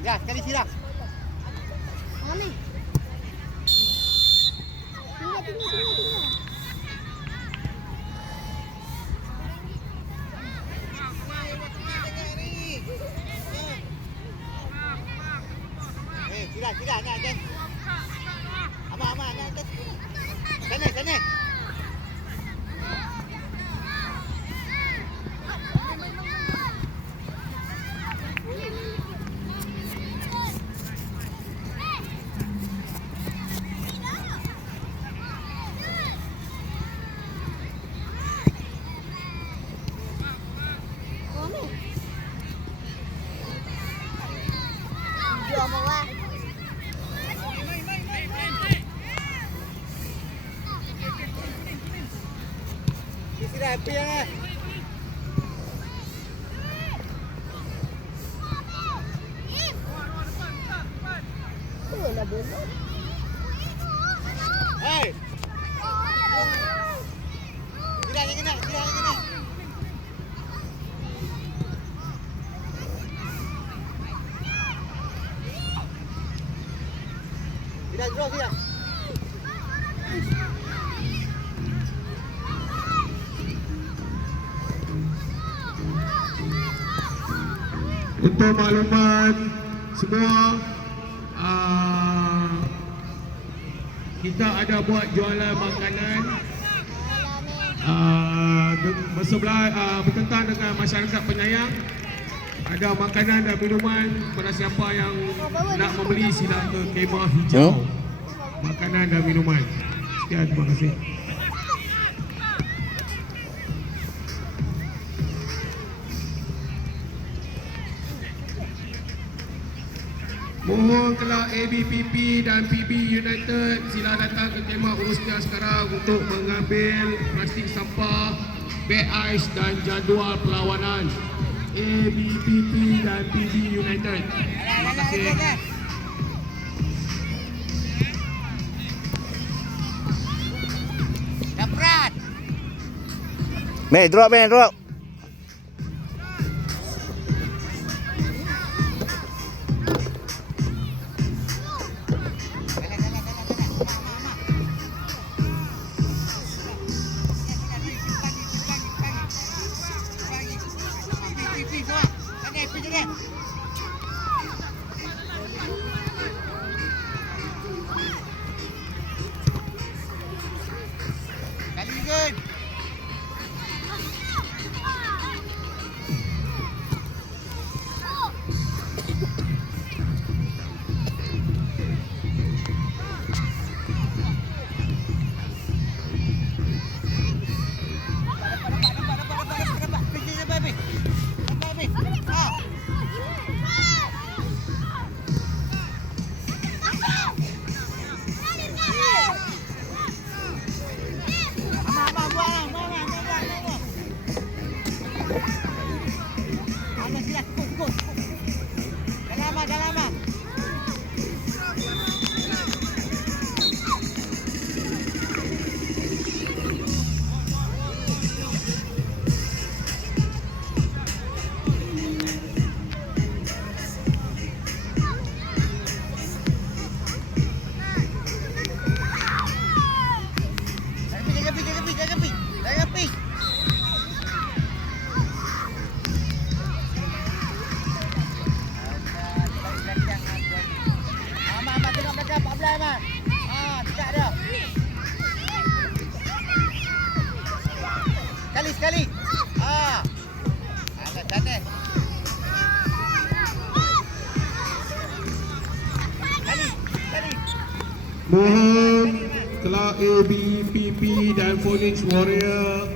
Ya, sekali sirap. Mana? Tinggal. Tidak, nak atas. Aman, nak atas. Sana. Sirap, happy ya. Hei. Tidak yang kena. Tidak draw dia. Untuk makluman semua, kita ada buat jualan makanan bertentang dengan masyarakat penyayang. Ada makanan dan minuman. Kepada siapa yang nak membeli, sila ke kemah hijau. Makanan dan minuman. Sekian, terima kasih. Mohon kelak ABPP dan PB United sila datang ke kemah urusnya sekarang untuk mengambil plastik sampah, beg ais dan jadual perlawanan. ABPP dan PB United. Terima kasih. Dapat. Drop. Sekali. Agak cantik. Sekali. Mohon kelak ABPP dan Phoenix Warrior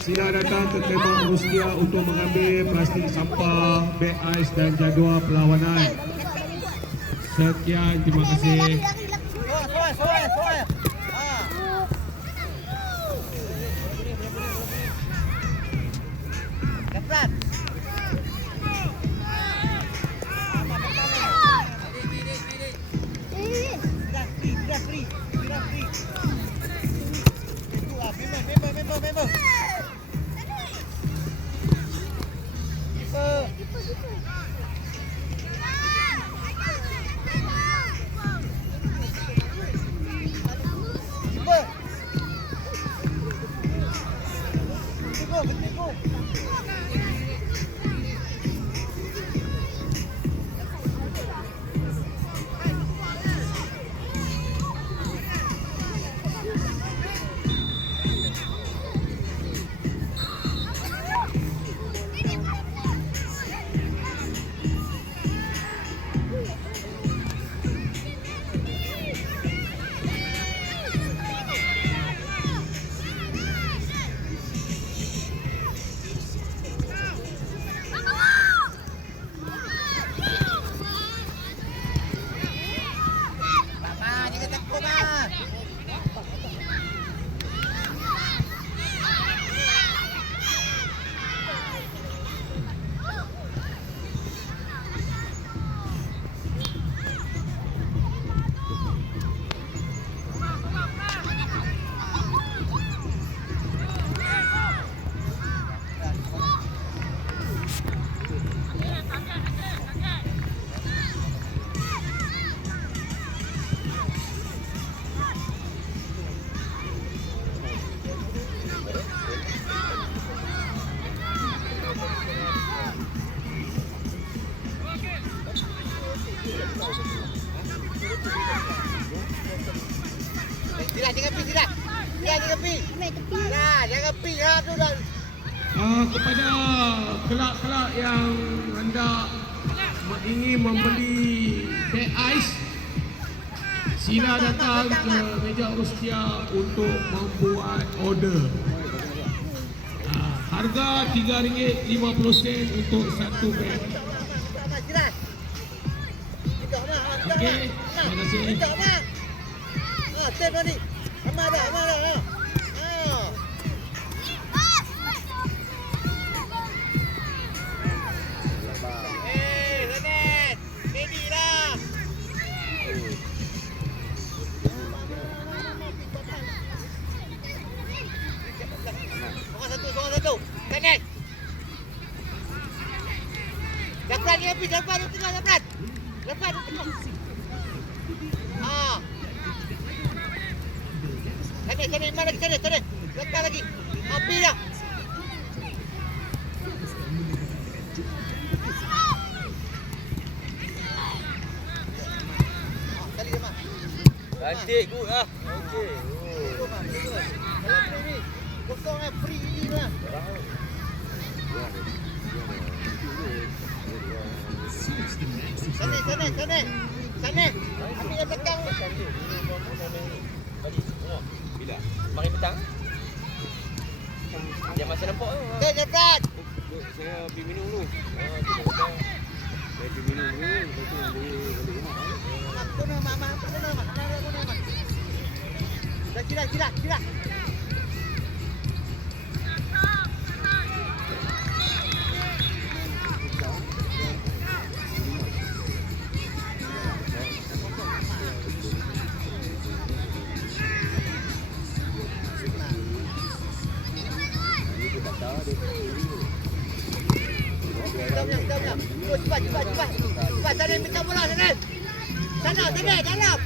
sila datang ke kemah urusnya untuk mengambil plastik sampah, beg ais dan jadual perlawanan. Sekian, terima kasih. Soal. Dapat. Sudah free. Itu member. go, berhenti go. Mama, jangan takut, Ma. Sila, jangan pi, sila. Sila, jangan pi. Ambil tepi. Nah, jangan pi. Ha, tu dah. Kepada kelak-kelak yang hendak ingin membeli teh ais, sila datang ke meja Rustia untuk membuat order. Harga RM3.50 untuk satu beg. Sila. Kita, Ma. Okey, terima kasih. Kita, Ma. Ha, step tadi. Amal dah, amal dah. Ha. Zanet. Ready lah. Seorang satu. Zanet. Dapat dia pergi, dapat dia tengah, dapat. Dapat dia tengah. Ha. Zanet, mana lagi, Zanet. Lepas lagi. Api dah. Kali dia, Mak. Cantik good lah. Okey. Betul, Mak. Betul. Kalau free ni, kosong kan, free ni lah. Zanet. Ambil yang belakang ni. Balik. Tengok. Bila? Mari petang. Dia masa nampak tu. Okey, dapat. Saya pergi minum dulu. Saya pergi minum dulu. Lepas tu balik rumah. Mak, guna, Mak. Guna, Mak. Dah, sila. Cepat. Sana minta bola, sana. Sana, dalam.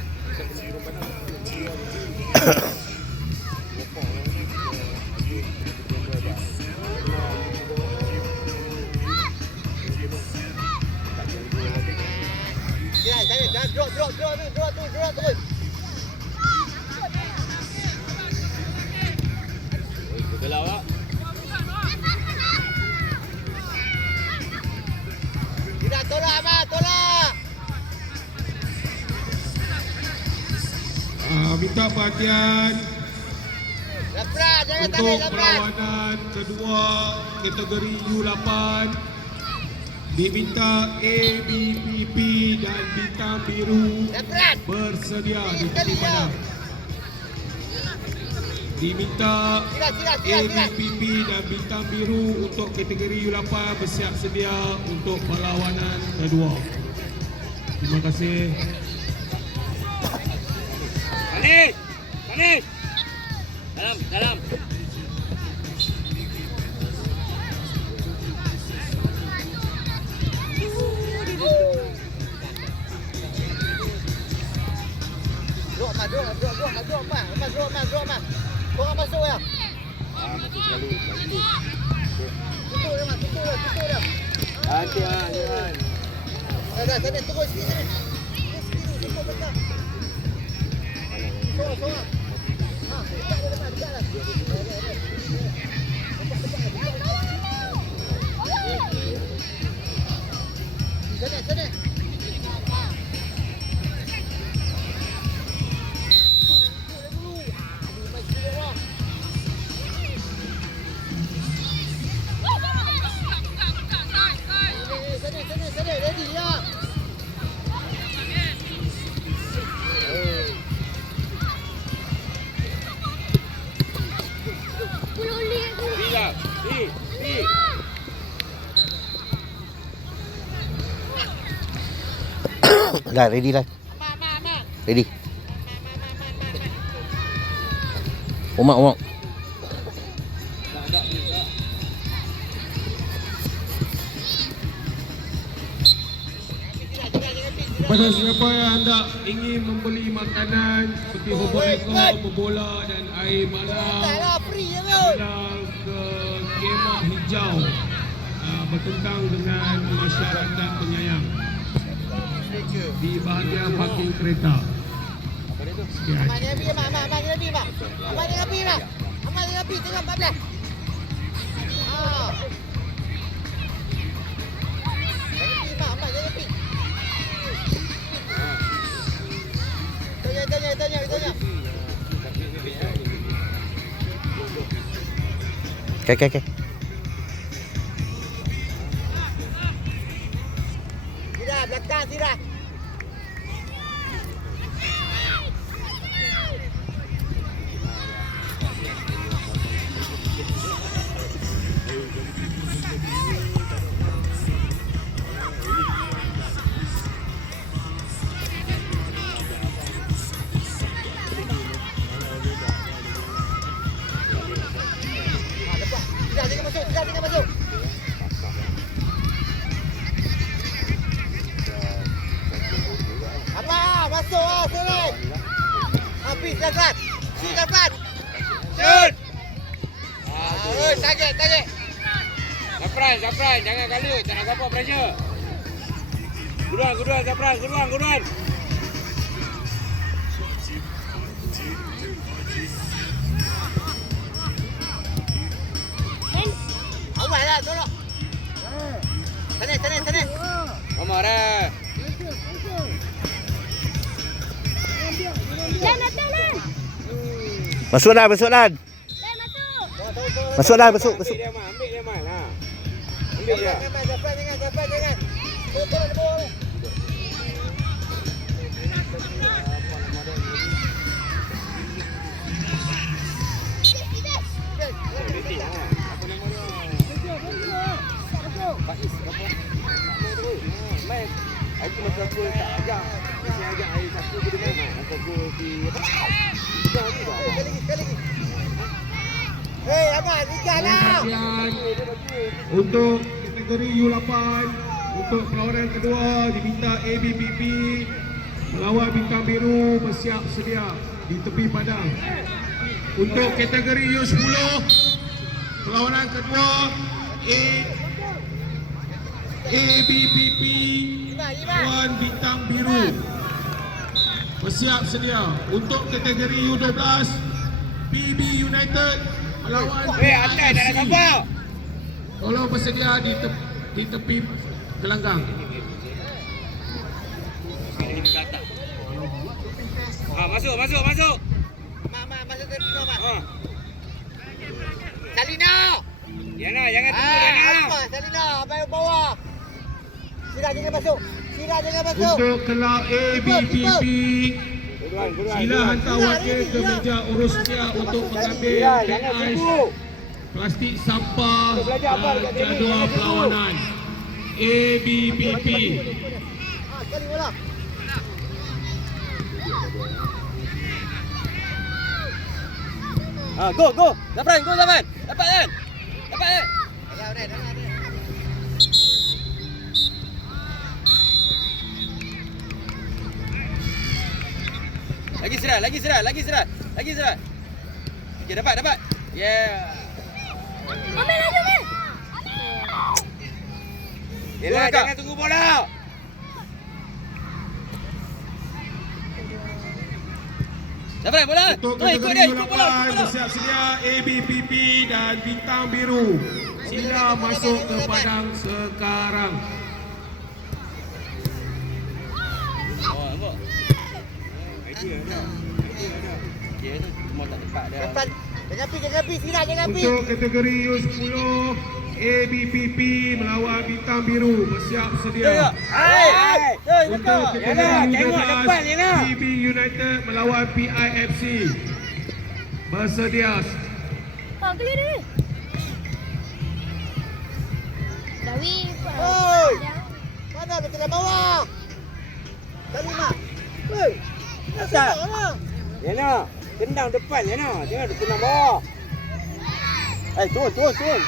Ya, saya draw terus. Betul awak. Tidak, tolak. Minta perhatian Lepas, jangan untuk tarik lepas. perlawanan kedua kategori U8. Diminta ABPP dan Bintang Biru Lepas. bersedia di Sekali tepi ya. padang. Diminta Sila. ABPP dan Bintang Biru untuk kategori U8 bersiap sedia untuk perlawanan kedua. Terima kasih. Panis. Dalam. Draw, Mak. Korang masuk ya. Masuk selalu. Dah, sana turun sikit sana. Sikit dulu, semua besar. Sorang. Ha, dekat dia depan, dekat lah. Sana. Sana, ready ya. Dah ready dah. Ready. Omak. Kepada siapa yang hendak ingin membeli makanan seperti bubur ekor, bola dan air malam, Taklah free je kot. datang ke Kemah Hijau bertentang dengan masyarakat penyayang di bahagian parking kereta. Sekian. Amat ni Abi, Mak. Amat ni Abi, Mak. Tengok 14. Ha. Amat jangan Abi. Tanya. Okay. Sirah, belakang Sirah. Sirah jangan masuk. Apa? Masuk ah, sorang. Habis Zafran. Shoot. Target. Zafran, jangan kalut. Tak nak apa pressure. Guduan, Zafran, guduan. Awal lah, tolong. Sana. Omar dah. Masuk dah. Masuk. Ambil dia, Mak. Ha. Ambil dia. Zafran jangan. Tolong di bawah. Apa nama dia? Faiz apa? Main. Aku masa aku tak ajak. Mesti ajak air satu ke dengan. Masa aku di Sekali lagi. Hei, Ahmad, tinggal lah. Perhatian untuk kategori U8 untuk perlawanan kedua diminta ABPP melawan Bintang Biru bersiap sedia di tepi padang. Untuk kategori U10 perlawanan kedua ABPP lawan Bintang Biru bersiap sedia. Untuk kategori U12 PB United melawan atas tak ada siapa. Tolong bersedia di tepi gelanggang. Masuk. Mak, masuk tepi kau, Mak. Salina. Jangan tunggu Yana. Alpha, Salina, abang bawah. Sirah jangan masuk. Untuk kelab ABPP sila hantar wakil ke meja urusnya untuk mengambil ais, plastik sampah dan jadual perlawanan. ABPP. Sekali bola. Go. Zafran. Dapat kan? Lagi serat. Okey, dapat. Yeah. Ambil lagi. Yelah, jangan tunggu bola. Dapat bola. Untuk Ikut kategori dia, ikut bola. U8 bersiap sedia ABPP dan Bintang Biru. Sila masuk ke padang sekarang. Oh, nampak. Idea dah. Dia tu cuma tak tepat dia. Depan. Jangan pi, Sila, jangan pi. Untuk kategori U10 ABPP melawan Bintang Biru bersiap sedia. Hai. Untuk kategori U12 PB United melawan PIFC bersedia. Kau clear dia. Dawi. Oi. Mana betul dalam bawah? Dari mak. Hei. Asal. Mana? Lena, tendang depan Lena. Jangan tendang bawah. Turun.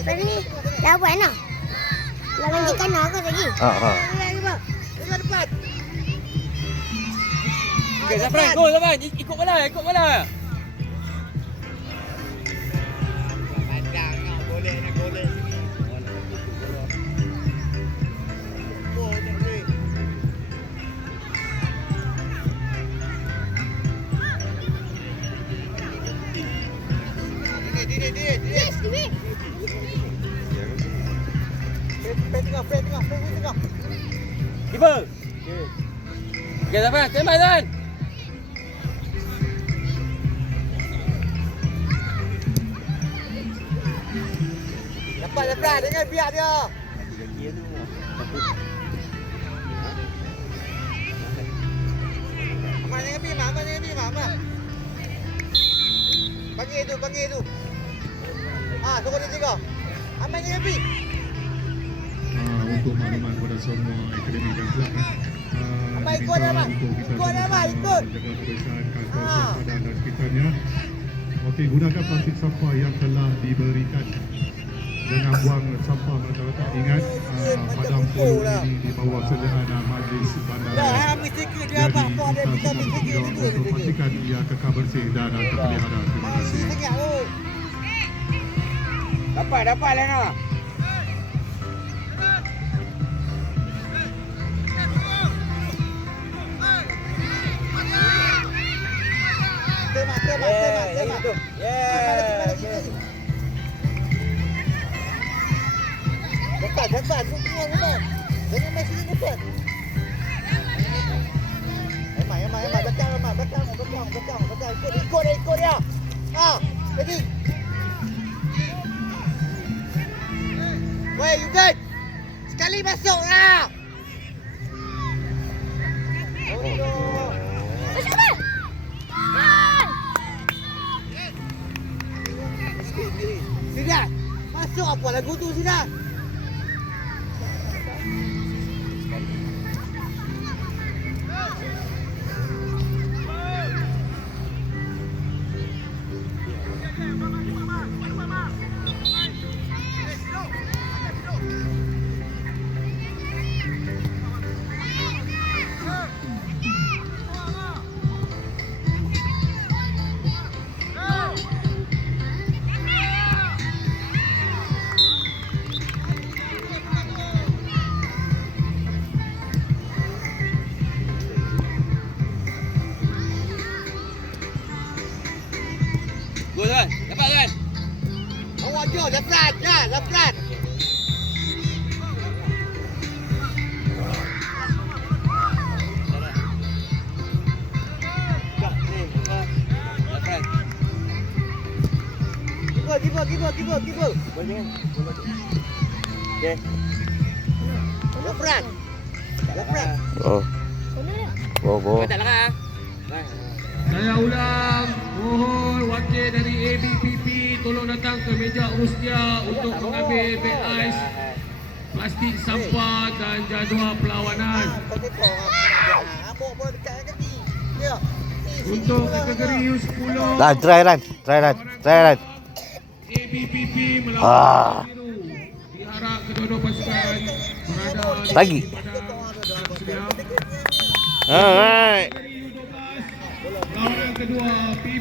Tadi dah buat nak. Lawan di kanan ke tadi? Ha. Depan depan. Okey, Zafran, go Zafran. Ikut bola. Pandang nak boleh sini. Oh, tak boleh. Diri. Yes, Dewi. Fred tengah. Keeper. Okey, Zafran, tembak Zafran. Dapat, jangan biar dia. Aman jangan pi, Mak. Panggil tu. Suruh dia tiga. Aman jangan pi. Untuk makluman kepada semua akademi dan kelab Abang ikut dah, Abang. Ikut dah, Abang. Ikut. Jaga kebersihan kawasan padang dan sekitarnya. Okey, gunakan plastik sampah yang telah diberikan. Jangan buang sampah merata-rata. Ingat, padang polo ini di bawah sederhana majlis bandar. Ambil stiker dia, Abang. Apa ada kita ambil stiker itu. Untuk pastikan ia kekal bersih dan terpelihara. Terima kasih. Tengok tu. Dapat Lena. Tembak. Depan. Depan. Jangan main sini depan. Emak. Belakang. Ikut dia. Lagi. Weh, you good? Sekali masuk lah. Masuk dah. Sida. Masuk apa lagu tu, Sida? Go Zafran. Dapat Zafran. Awak jauh, Zafran. Zafran. Keeper. Boleh. Okey. Zafran. Oh. Mana dia? Go. Tak lah. Saya ulang, mohon wakil dari ABPP tolong datang ke meja urus dia untuk mengambil beg ais, plastik sampah dan jadual perlawanan. Amok pun dekat dengan kaki. Ya. Untuk kategori U10, Dah, try run. ABPP melawan Ah. Biru. Diharap kedua-dua pasukan berada Lagi. di padang sedia. Alright. U12, lawanan kedua